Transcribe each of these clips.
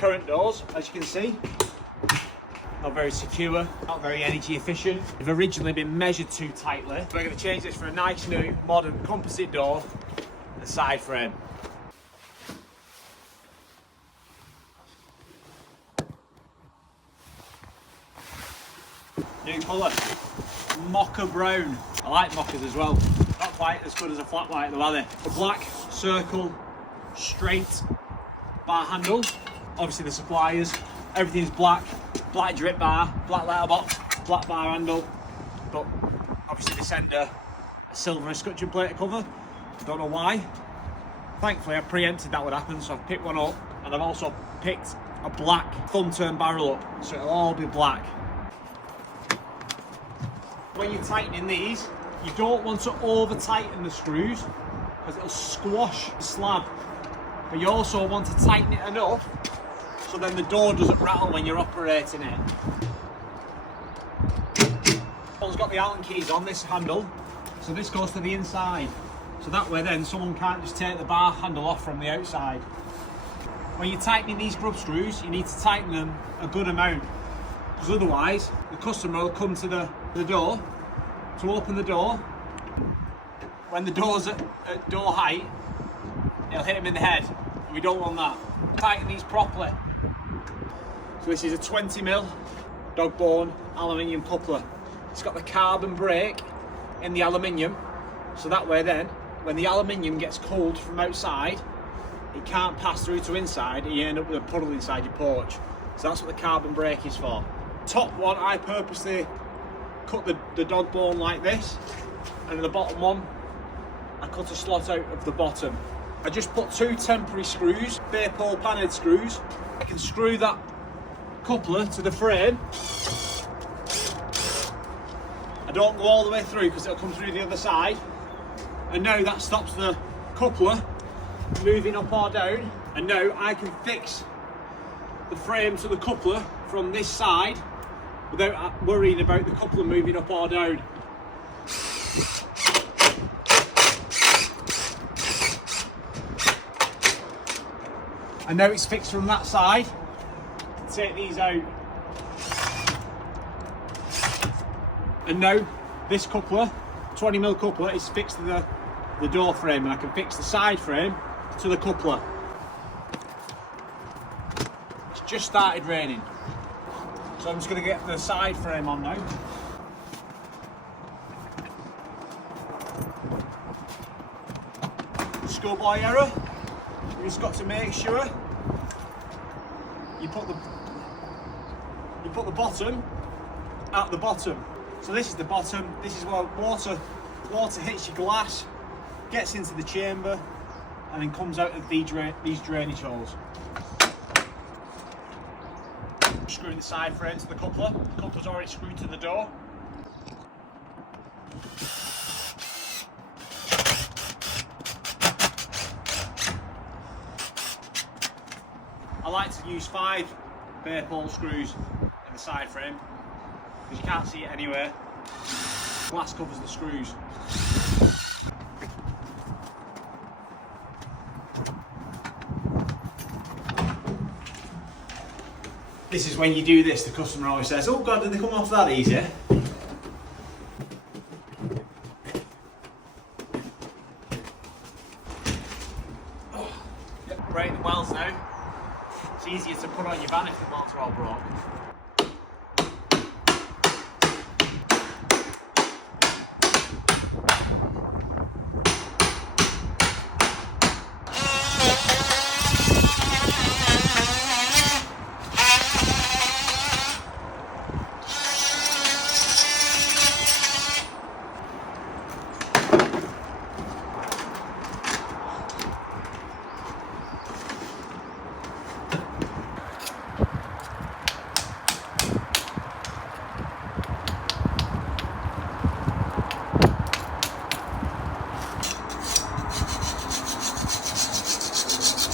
current doors, as you can see. Not very secure, not very energy efficient. They've originally been measured too tightly. We're going to change this for a nice new modern composite door and side frame. New colour, mocha brown. I like mochas as well. Not quite as good as a flat white though, are they? A black circle, straight bar handle. Obviously the suppliers, everything's black. Black drip bar, black letterbox, black bar handle. But obviously they send a silver escutcheon plate cover. Don't know why. Thankfully I preempted that would happen, so I've picked one up, and I've also picked a black thumb turn barrel up, so it'll all be black. When you're tightening these, you don't want to over tighten the screws because it'll squash the slab, but you also want to tighten it enough so then the door doesn't rattle when you're operating it. It's got the Allen keys on this handle, so this goes to the inside, so that way then someone can't just take the bar handle off from the outside. When you're tightening these grub screws, you need to tighten them a good amount, because otherwise the customer will come to the door to open the door. When the door's at door height, it'll hit him in the head, and we don't want that. Tighten these properly. So this is a 20mm dog bone aluminium coupler. It's got the carbon brake in the aluminium, so that way then when the aluminium gets cold from outside, it can't pass through to inside and you end up with a puddle inside your porch. So that's what the carbon brake is for. Top one, I purposely cut the dog bone like this, and the bottom one I cut a slot out of the bottom. I just put 2 temporary screws, bare pole panhead screws. I can screw that coupler to the frame. I don't go all the way through because it'll come through the other side, and now that stops the coupler moving up or down, and now I can fix the frame to the coupler from this side without worrying about the coupler moving up or down. And now it's fixed from that side. Take these out. And now this coupler, 20mm coupler, is fixed to the door frame, and I can fix the side frame to the coupler. It's just started raining, so I'm just going to get the side frame on now. Schoolboy error. You just got to make sure you put the bottom at the bottom. So this is the bottom. This is where water hits your glass, gets into the chamber, and then comes out of these drainage holes. Screwing the side frame to the coupler. The coupler's already screwed to the door. I like to use 5 bare pole screws in the side frame because you can't see it anywhere. Glass covers the screws. This is when you do this, the customer always says, "Oh God, did they come off that easy?" Break the welds now. It's easier to put on your van if the welds are all broke.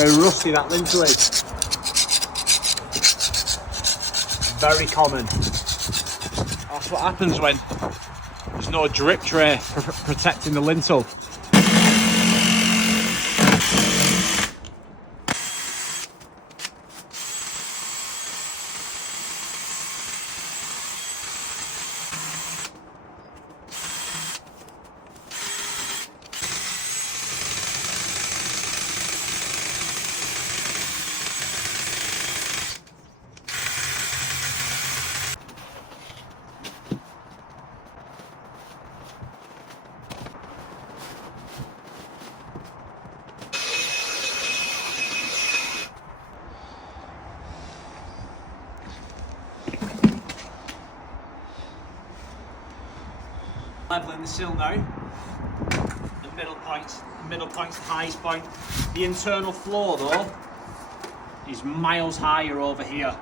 Very rusty that lintel is. Very common. That's what happens when there's no drip tray protecting the lintel. Leveling the sill now. The middle point's the highest point. The internal floor though is miles higher over here.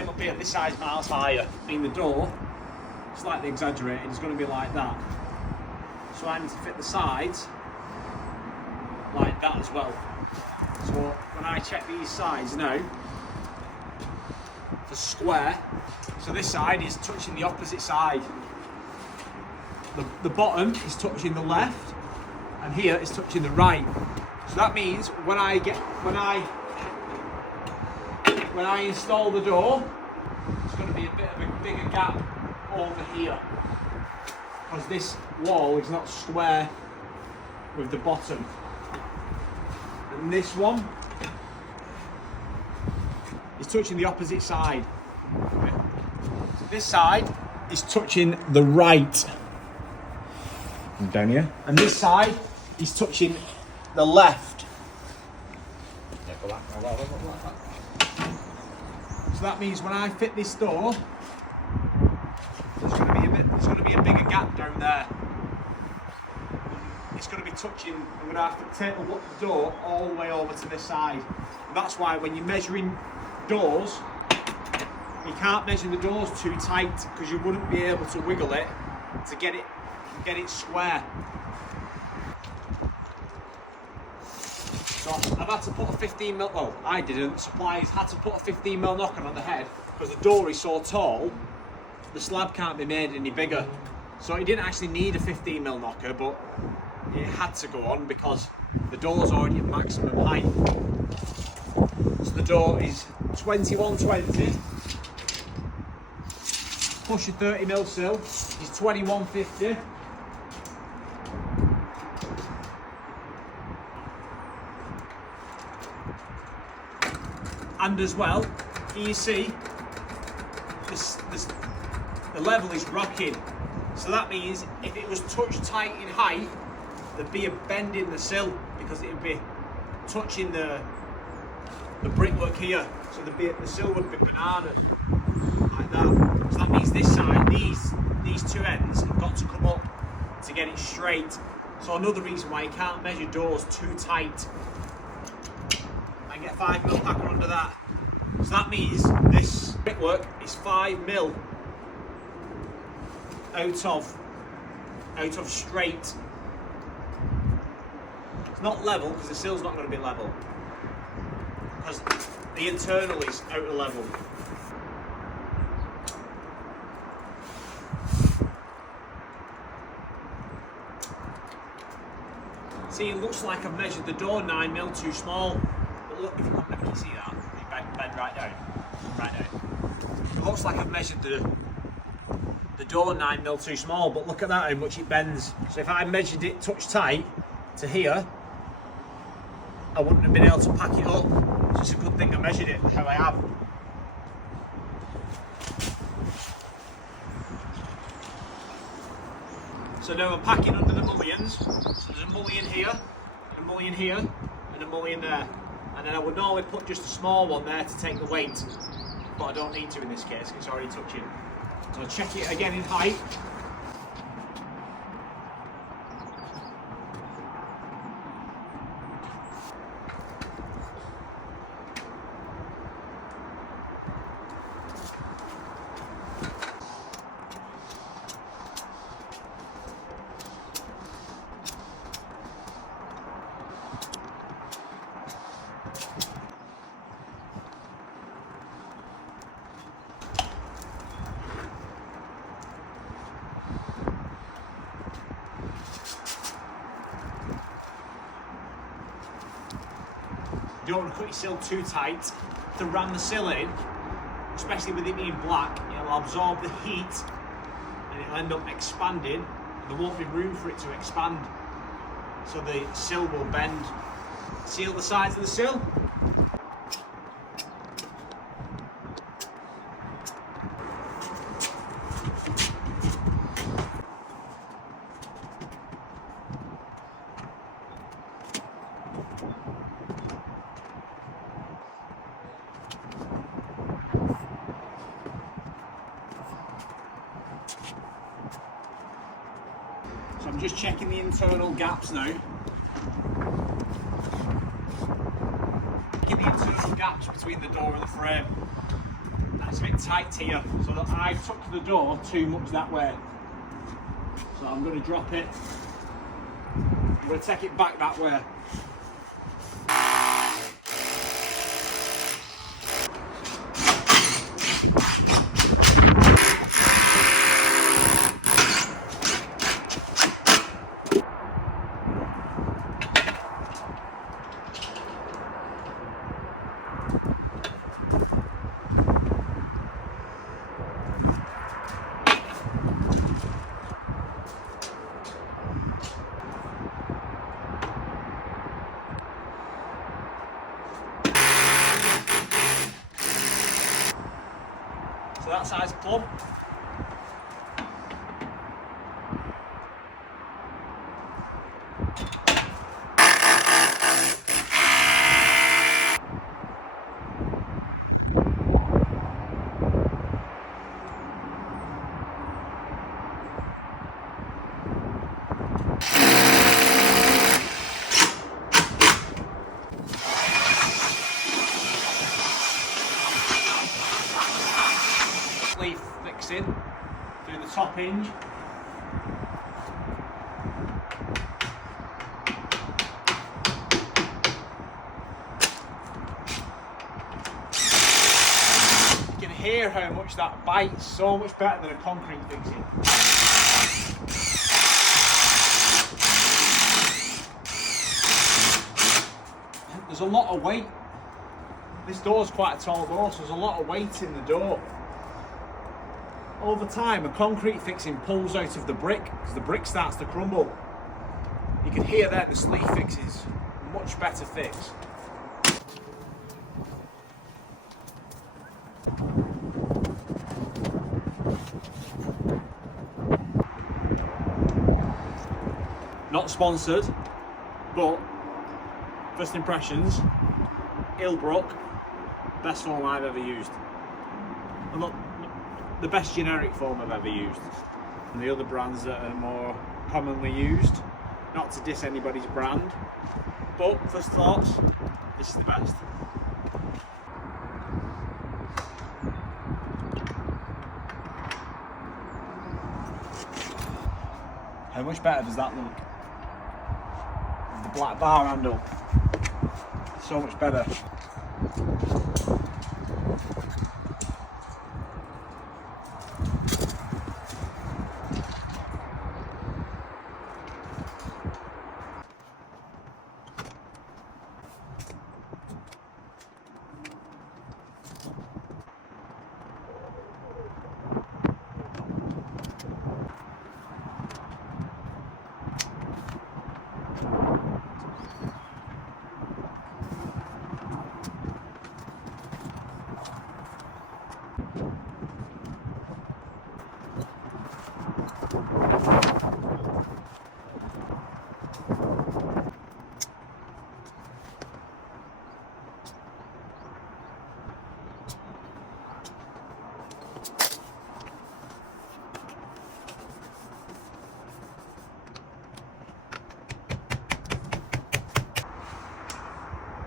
Up here, this side's miles higher. Being the door, slightly exaggerated, it's going to be like that. So I need to fit the sides like that as well. So when I check these sides now, for square, so this side is touching the opposite side. The bottom is touching the left, and here is touching the right. So that means when I install the door, it's going to be a bit of a bigger gap over here, because this wall is not square with the bottom. And this one is touching the opposite side. Okay. So this side is touching the right. And down here. And this side is touching the left. So that means when I fit this door, there's going to be a bigger gap down there. It's going to be touching. I'm going to have to take the door all the way over to this side. And that's why when you're measuring doors, you can't measure the doors too tight, because you wouldn't be able to wiggle it to get it square. So I've had to put a 15mm, well I didn't, suppliers had to put a 15mm knocker on the head, because the door is so tall, the slab can't be made any bigger. So it didn't actually need a 15mm knocker, but it had to go on because the door's already at maximum height. So the door is 2120, push your 30mm sill is 2150. And as well, here you see the level is rocking. So that means if it was touch tight in height, there'd be a bend in the sill, because it would be touching the brickwork here. So the sill would be bananas like that. So that means this side, these two ends have got to come up to get it straight. So another reason why you can't measure doors too tight. I get 5mm packer under that. So that means this brickwork is 5mm out of straight. It's not level, because the sill's not going to be level, because the internal is out of level. See, it looks like I've measured the door 9mm too small. But look, if you come back, you see that? You bend right down. Right down. It looks like I've measured the door 9mm too small, but look at that, how much it bends. So if I measured it touch tight to here, I wouldn't have been able to pack it up. So it's a good thing I measured it how I have. So now I'm packing under the mullions. So there's a mullion here, and a mullion here, and a mullion there. And then I would normally put just a small one there to take the weight, but I don't need to in this case, it's already touching. So I'll check it again in height. You don't want to cut your sill too tight to ram the sill in, especially with it being black. It'll absorb the heat and it'll end up expanding. There won't be room for it to expand, so the sill will bend. Seal the sides of the sill. So I'm just checking the internal gaps now. Checking the internal gaps between the door and the frame. And it's a bit tight here, so that I've tucked the door too much that way. So I'm going to drop it. I'm going to take it back that way. So that size plumb. Sleeve fixing through the top hinge. You can hear how much that bites, so much better than a concrete fixing. There's a lot of weight. This door's quite a tall door, so there's a lot of weight in the door. Over time, a concrete fixing pulls out of the brick because the brick starts to crumble. You can hear that the sleeve fix is much better fix. Not sponsored, but first impressions, Ilbrook, best foam I've ever used. I'm not the best generic foam I've ever used. And the other brands that are more commonly used, not to diss anybody's brand, but first thoughts, this is the best. How much better does that look? The black bar handle, so much better.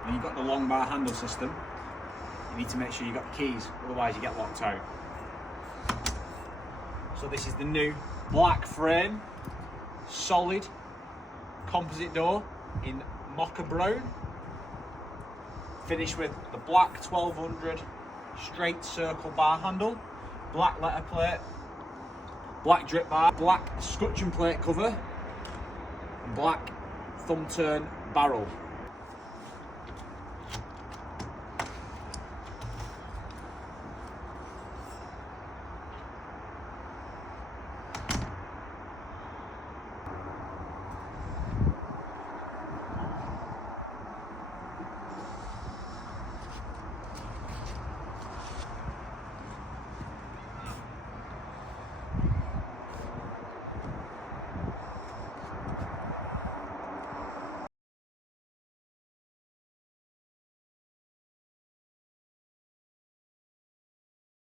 When you've got the long bar handle system, you need to make sure you've got the keys, otherwise you get locked out. So this is the new black frame, solid composite door in mocha brown, finished with the black 1200 straight circle bar handle, black letter plate, black drip bar, black scutcheon plate cover, and black thumb turn barrel.